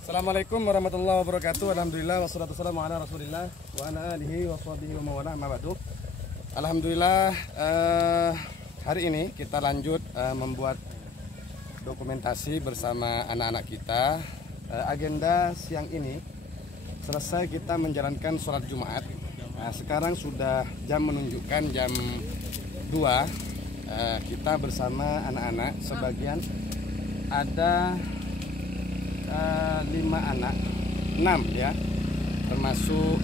Assalamualaikum warahmatullahi wabarakatuh. Alhamdulillah wassalatu wassalamu ala Rasulillah wa ala alihi wa sahbihi wa mawala amma ba'du. Alhamdulillah, hari ini kita lanjut membuat dokumentasi bersama anak-anak kita. Agenda siang ini selesai kita menjalankan sholat Jumat. Sekarang sudah jam menunjukkan jam 2. Kita bersama anak-anak, sebagian ada 5 anak, 6 ya, termasuk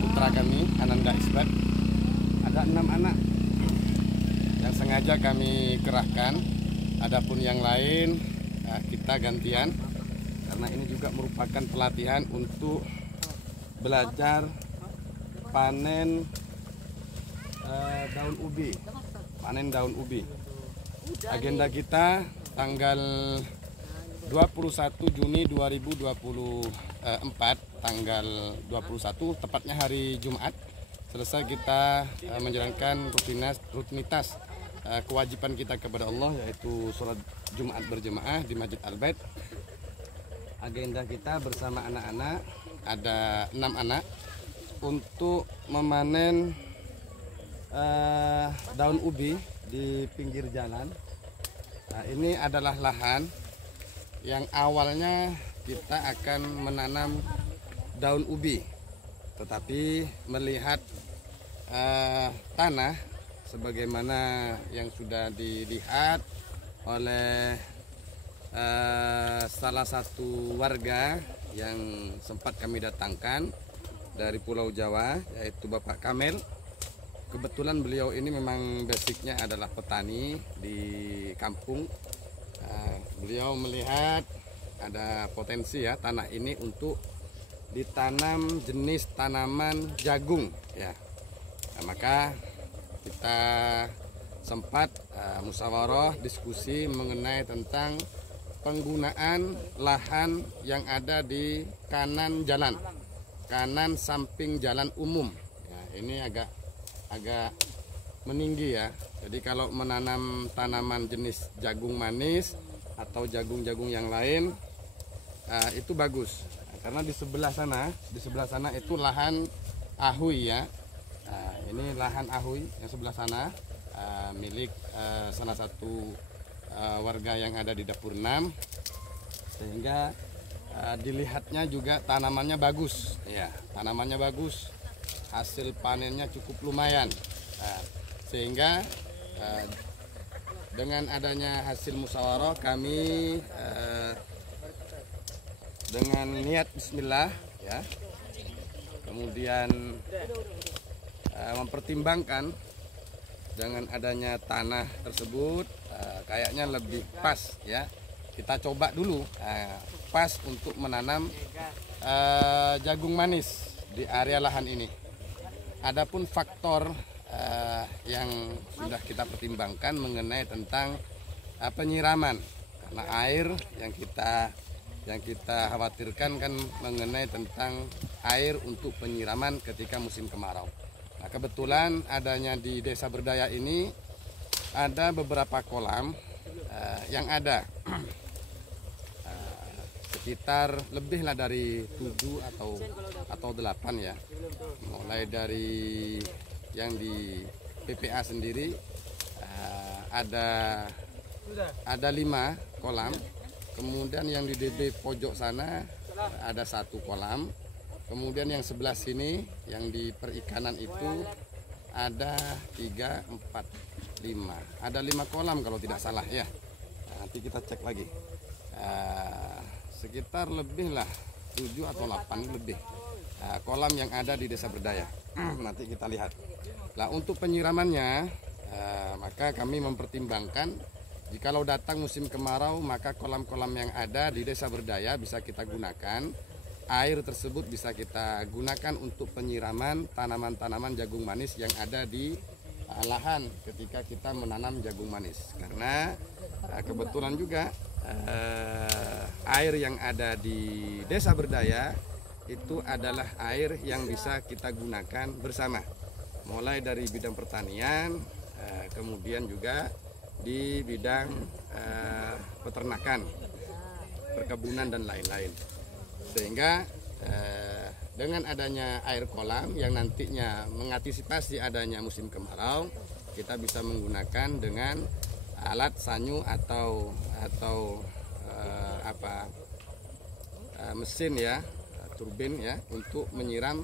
putra kami Ananda Isbat. Ada 6 anak yang sengaja kami kerahkan. Adapun yang lain kita gantian, karena ini juga merupakan pelatihan untuk belajar panen daun ubi. Panen daun ubi. Agenda kita tanggal 21 Juni 2024, tanggal 21, tepatnya hari Jumat, selesai kita menjalankan rutinitas kewajiban kita kepada Allah, yaitu sholat Jumat berjemaah di Masjid Al-Bait. Agenda kita bersama anak-anak, ada 6 anak, untuk memanen daun ubi di pinggir jalan. Nah, ini adalah lahan yang awalnya kita akan menanam daun ubi, tetapi melihat tanah sebagaimana yang sudah dilihat oleh salah satu warga yang sempat kami datangkan dari Pulau Jawa, yaitu Bapak Kamel. Kebetulan beliau ini memang basicnya adalah petani di kampung. Beliau melihat ada potensi ya tanah ini untuk ditanam jenis tanaman jagung ya. Nah, maka kita sempat musyawarah diskusi mengenai tentang penggunaan lahan yang ada di kanan jalan, kanan samping jalan umum ya. Ini agak meninggi ya. Jadi kalau menanam tanaman jenis jagung manis atau jagung-jagung yang lain itu bagus, karena di sebelah sana itu lahan ahui ya. Ini lahan ahui yang sebelah sana, milik salah satu warga yang ada di Dapur 6, sehingga dilihatnya juga tanamannya bagus ya, tanamannya bagus, hasil panennya cukup lumayan. Sehingga dengan adanya hasil musyawarah, kami dengan niat bismillah ya, kemudian mempertimbangkan dengan adanya tanah tersebut kayaknya lebih pas ya, kita coba dulu pas untuk menanam jagung manis di area lahan ini. Adapun faktor yang sudah kita pertimbangkan mengenai tentang penyiraman, karena air yang kita khawatirkan kan mengenai tentang air untuk penyiraman ketika musim kemarau. Nah, kebetulan adanya di Desa Berdaya ini ada beberapa kolam yang ada sekitar lebihlah dari 7 atau 8 ya, mulai dari yang di PPA sendiri ada 5 kolam, kemudian yang di DB pojok sana ada 1 kolam, kemudian yang sebelah sini yang di perikanan itu ada 3, 4, 5, ada 5 kolam kalau tidak salah ya. Nanti kita cek lagi, sekitar lebih lah 7 atau 8 lebih kolam yang ada di Desa Berdaya. Nanti kita lihat. Nah, untuk penyiramannya maka kami mempertimbangkan jikalau datang musim kemarau, maka kolam-kolam yang ada di Desa Berdaya bisa kita gunakan. Air tersebut bisa kita gunakan untuk penyiraman tanaman-tanaman jagung manis yang ada di lahan ketika kita menanam jagung manis. Karena kebetulan juga air yang ada di Desa Berdaya itu adalah air yang bisa kita gunakan bersama, mulai dari bidang pertanian, kemudian juga di bidang peternakan, perkebunan dan lain-lain. Sehingga dengan adanya air kolam yang nantinya mengantisipasi adanya musim kemarau, kita bisa menggunakan dengan alat sanyu atau mesin ya, turbin ya, untuk menyiram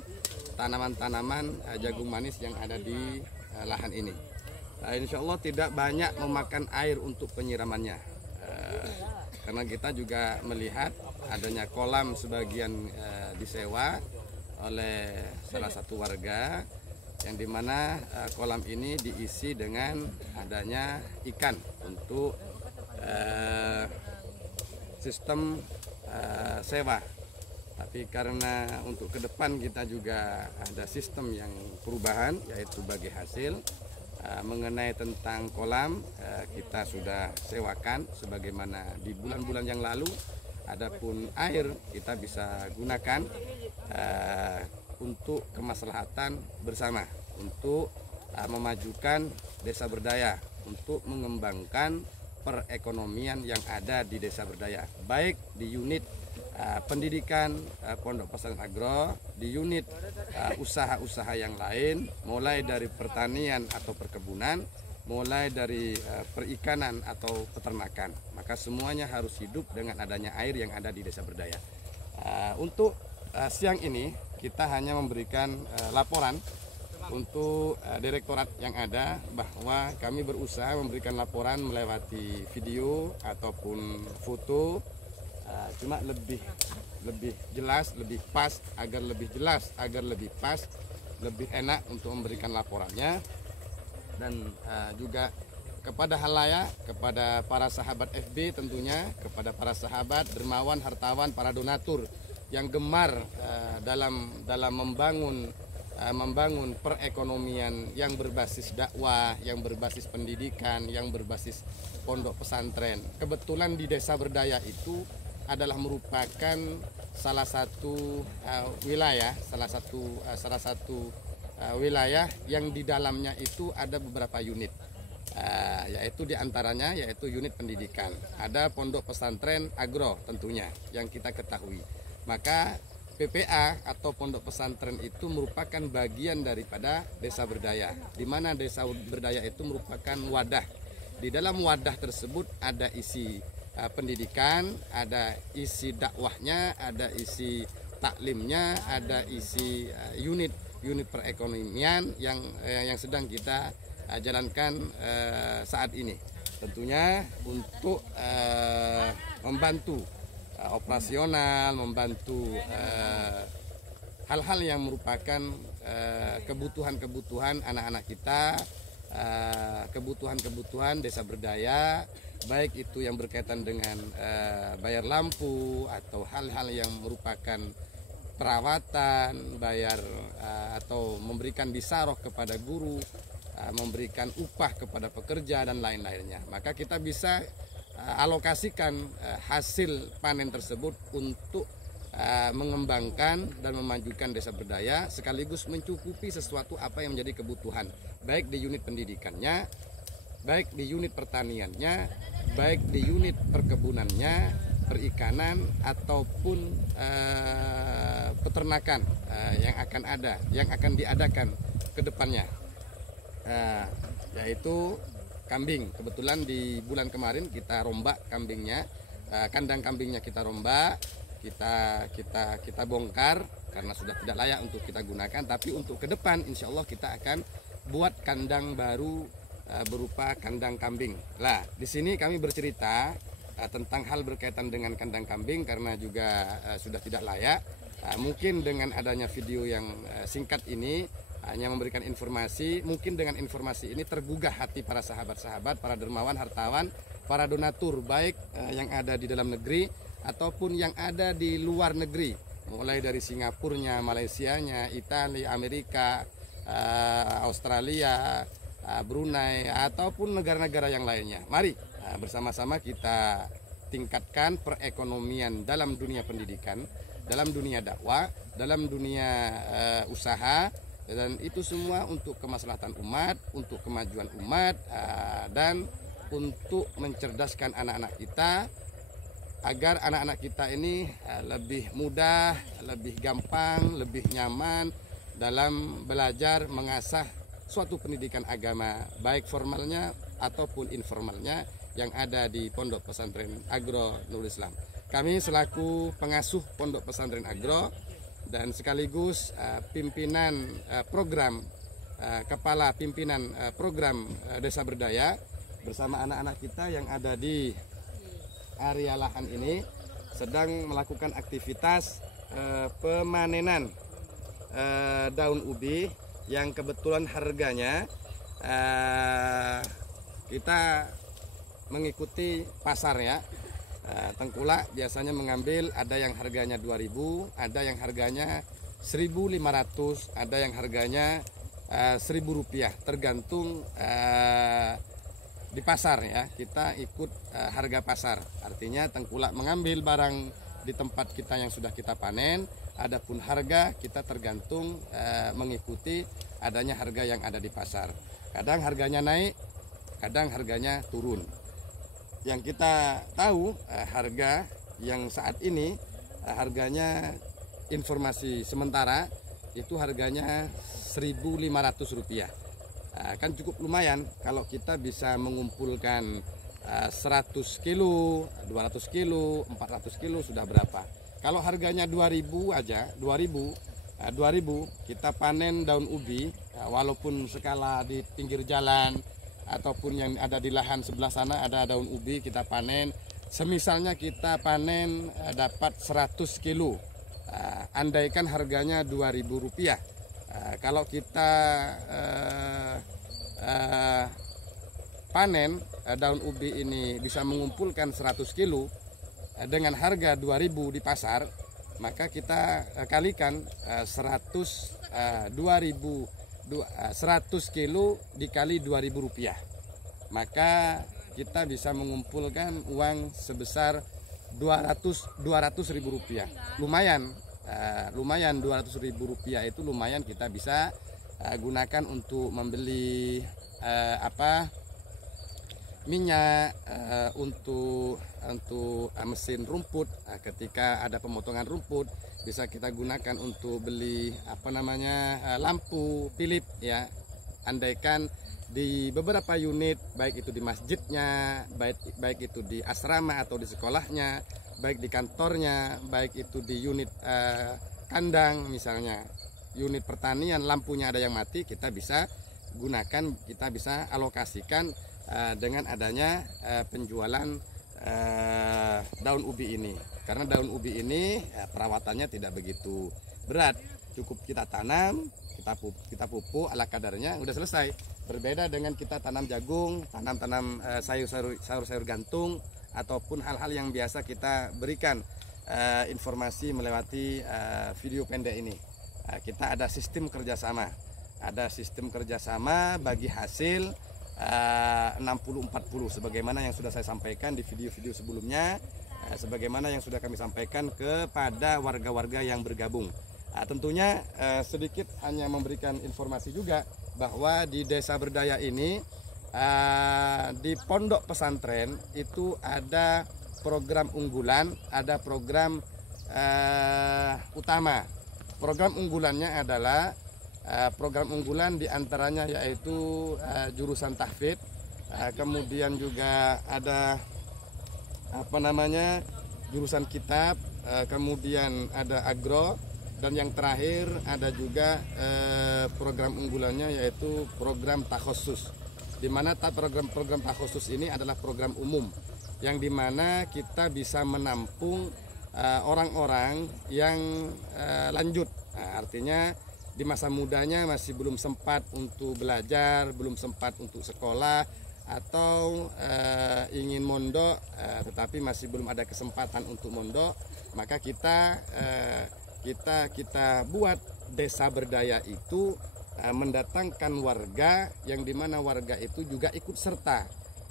tanaman-tanaman jagung manis yang ada di lahan ini. Insya Allah tidak banyak memakan air untuk penyiramannya, karena kita juga melihat adanya kolam sebagian disewa oleh salah satu warga, yang dimana kolam ini diisi dengan adanya ikan untuk sistem sewa. Tapi karena untuk ke depan kita juga ada sistem yang perubahan, yaitu bagi hasil. Mengenai tentang kolam, kita sudah sewakan sebagaimana di bulan-bulan yang lalu. Adapun air kita bisa gunakan untuk kemaslahatan bersama, untuk memajukan desa berdaya, untuk mengembangkan perekonomian yang ada di desa berdaya, baik di unit pendidikan Pondok Pesantren Agro, di unit usaha-usaha yang lain, mulai dari pertanian atau perkebunan, mulai dari perikanan atau peternakan. Maka semuanya harus hidup dengan adanya air yang ada di desa berdaya. Untuk siang ini kita hanya memberikan laporan untuk direktorat yang ada, bahwa kami berusaha memberikan laporan melewati video ataupun foto, cuma lebih jelas, lebih pas, agar lebih jelas, agar lebih pas, lebih enak untuk memberikan laporannya. Dan juga kepada halayak, kepada para sahabat FB tentunya, kepada para sahabat dermawan, hartawan, para donatur yang gemar dalam membangun perekonomian yang berbasis dakwah, yang berbasis pendidikan, yang berbasis pondok pesantren. Kebetulan di desa berdaya itu adalah merupakan salah satu wilayah, wilayah yang di dalamnya itu ada beberapa unit, yaitu diantaranya yaitu unit pendidikan, ada pondok pesantren agro tentunya yang kita ketahui. Maka PPA atau pondok pesantren itu merupakan bagian daripada desa berdaya, di mana desa berdaya itu merupakan wadah. Di dalam wadah tersebut ada isi pendidikan, ada isi dakwahnya, ada isi taklimnya, ada isi unit perekonomian yang sedang kita jalankan saat ini. Tentunya untuk membantu operasional, membantu hal-hal yang merupakan kebutuhan anak-anak kita, kebutuhan desa berdaya, baik itu yang berkaitan dengan bayar lampu atau hal-hal yang merupakan perawatan, bayar atau memberikan bisaroh kepada guru, memberikan upah kepada pekerja dan lain-lainnya. Maka kita bisa alokasikan hasil panen tersebut untuk mengembangkan dan memajukan desa berdaya, sekaligus mencukupi sesuatu apa yang menjadi kebutuhan, baik di unit pendidikannya, baik di unit pertaniannya, baik di unit perkebunannya, perikanan ataupun peternakan yang akan diadakan ke depannya, yaitu kambing. Kebetulan di bulan kemarin kita rombak kambingnya, kandang kambingnya kita rombak, kita bongkar karena sudah tidak layak untuk kita gunakan. Tapi untuk ke depan insya Allah kita akan buat kandang baru berupa kandang kambing. Lah, di sini kami bercerita tentang hal berkaitan dengan kandang kambing karena juga sudah tidak layak. Mungkin dengan adanya video yang singkat ini hanya memberikan informasi, mungkin dengan informasi ini tergugah hati para sahabat-sahabat, para dermawan, hartawan, para donatur, baik yang ada di dalam negeri ataupun yang ada di luar negeri, mulai dari Singapurnya, Malaysianya, Italia, Amerika, Australia, Brunei ataupun negara-negara yang lainnya. Mari bersama-sama kita tingkatkan perekonomian dalam dunia pendidikan, dalam dunia dakwah, dalam dunia usaha, dan itu semua untuk kemaslahatan umat, untuk kemajuan umat, dan untuk mencerdaskan anak-anak kita agar anak-anak kita ini lebih mudah, lebih gampang, lebih nyaman dalam belajar mengasah suatu pendidikan agama, baik formalnya ataupun informalnya yang ada di Pondok Pesantren Agro Nurul Islam. Kami selaku pengasuh Pondok Pesantren Agro dan sekaligus pimpinan program, kepala pimpinan program Desa Berdaya bersama anak-anak kita yang ada di area lahan ini sedang melakukan aktivitas pemanenan daun ubi yang kebetulan harganya kita mengikuti pasar ya. Tengkulak biasanya mengambil ada yang harganya 2.000, ada yang harganya 1.500, ada yang harganya Rp1.000, tergantung di pasar ya. Kita ikut harga pasar, artinya tengkulak mengambil barang di tempat kita yang sudah kita panen, adapun harga kita tergantung mengikuti adanya harga yang ada di pasar. Kadang harganya naik, kadang harganya turun. Yang kita tahu harga yang saat ini harganya informasi sementara itu harganya Rp1.500. Kan cukup lumayan kalau kita bisa mengumpulkan 100 kilo, 200 kilo, 400 kilo sudah berapa. Kalau harganya 2.000 aja, 2.000 kita panen daun ubi, walaupun skala di pinggir jalan ataupun yang ada di lahan sebelah sana ada daun ubi kita panen. Semisalnya kita panen dapat 100 kilo, andaikan harganya Rp2.000. Kalau kita panen daun ubi ini bisa mengumpulkan 100 kilo dengan harga 2.000 di pasar, maka kita kalikan 100 kilo dikali Rp2.000, maka kita bisa mengumpulkan uang sebesar Rp200.000. Lumayan Rp200.000 itu lumayan kita bisa gunakan untuk membeli minyak, untuk mesin rumput. Ketika ada pemotongan rumput bisa kita gunakan untuk beli lampu Philip ya. Andaikan di beberapa unit, baik itu di masjidnya, baik itu di asrama atau di sekolahnya, baik di kantornya, baik itu di unit kandang misalnya, unit pertanian lampunya ada yang mati, kita bisa gunakan, kita bisa alokasikan dengan adanya penjualan daun ubi ini. Karena daun ubi ini perawatannya tidak begitu berat, cukup kita tanam, kita pupuk ala kadarnya, udah selesai. Berbeda dengan kita tanam jagung, tanam sayur-sayur gantung, ataupun hal-hal yang biasa kita berikan informasi melewati video pendek ini. Kita ada sistem kerjasama, bagi hasil 60-40 sebagaimana yang sudah saya sampaikan di video-video sebelumnya, sebagaimana yang sudah kami sampaikan kepada warga-warga yang bergabung. Tentunya sedikit hanya memberikan informasi juga bahwa di Desa Berdaya ini di Pondok Pesantren itu ada program unggulan, ada program utama. Program unggulannya adalah program unggulan diantaranya yaitu jurusan tahfidz, kemudian juga ada jurusan kitab, kemudian ada agro, dan yang terakhir ada juga program unggulannya yaitu program takhusus. Di mana program takhusus ini adalah program umum yang dimana kita bisa menampung orang-orang yang lanjut. Artinya di masa mudanya masih belum sempat untuk belajar, belum sempat untuk sekolah, atau ingin mondok tetapi masih belum ada kesempatan untuk mondok, maka kita buat Desa Berdaya itu mendatangkan warga yang dimana warga itu juga ikut serta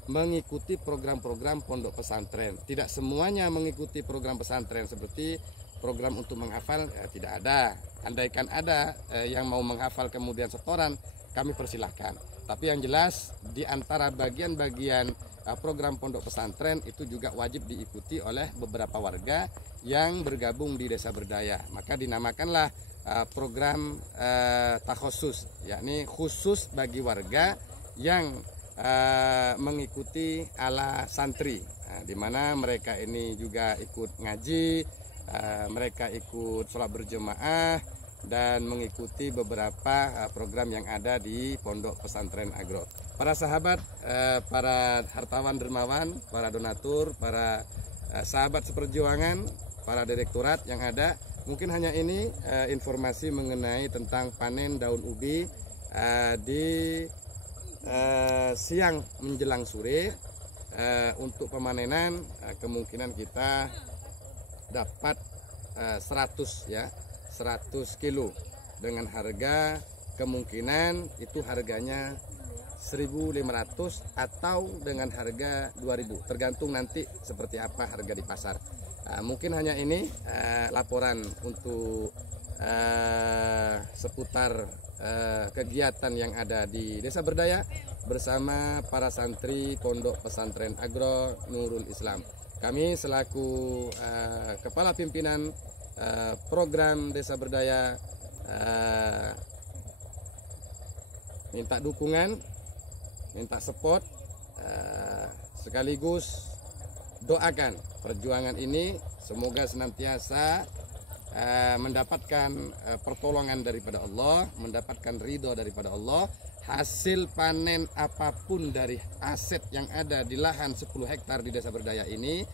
mengikuti program-program pondok pesantren. Tidak semuanya mengikuti program pesantren seperti program untuk menghafal, tidak ada. Andaikan ada yang mau menghafal kemudian setoran, kami persilahkan. Tapi yang jelas di antara bagian-bagian program pondok pesantren itu juga wajib diikuti oleh beberapa warga yang bergabung di Desa Berdaya. Maka dinamakanlah program takhusus, yakni khusus bagi warga yang mengikuti ala santri, di mana mereka ini juga ikut ngaji, mereka ikut sholat berjemaah dan mengikuti beberapa program yang ada di Pondok Pesantren Agro. Para sahabat, para hartawan dermawan, para donatur, para sahabat seperjuangan, para direktorat yang ada, mungkin hanya ini informasi mengenai tentang panen daun ubi di siang menjelang sore. Untuk pemanenan kemungkinan kita dapat 100 kilo dengan harga kemungkinan itu harganya 1.500 atau dengan harga 2.000, tergantung nanti seperti apa harga di pasar. Mungkin hanya ini laporan untuk seputar kegiatan yang ada di Desa Berdaya bersama para santri Pondok Pesantren Agro Nurul Islam. Kami selaku kepala pimpinan program Desa Berdaya minta dukungan, minta support, sekaligus doakan perjuangan ini semoga senantiasa mendapatkan pertolongan daripada Allah, mendapatkan ridho daripada Allah. Hasil panen apapun dari aset yang ada di lahan 10 hektar di Desa Berdaya ini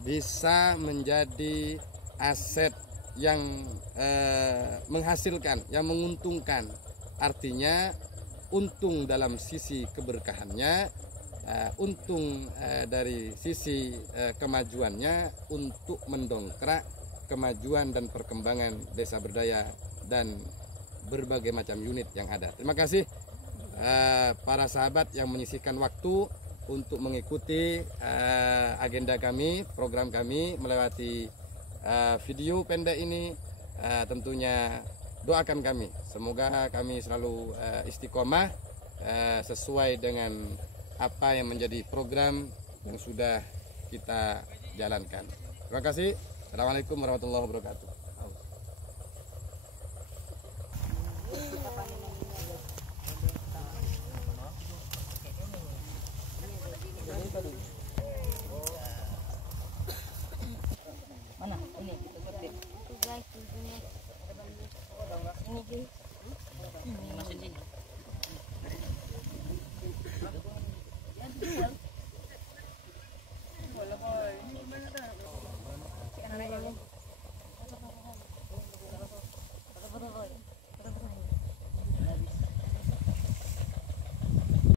bisa menjadi aset yang menghasilkan, yang menguntungkan. Artinya untung dalam sisi keberkahannya, untung dari sisi kemajuannya untuk mendongkrak kemajuan dan perkembangan Desa Berdaya dan berbagai macam unit yang ada. Terima kasih para sahabat yang menyisihkan waktu untuk mengikuti agenda kami, program kami melewati video pendek ini. Tentunya doakan kami, semoga kami selalu istiqomah sesuai dengan apa yang menjadi program yang sudah kita jalankan. Terima kasih. Assalamualaikum warahmatullahi wabarakatuh.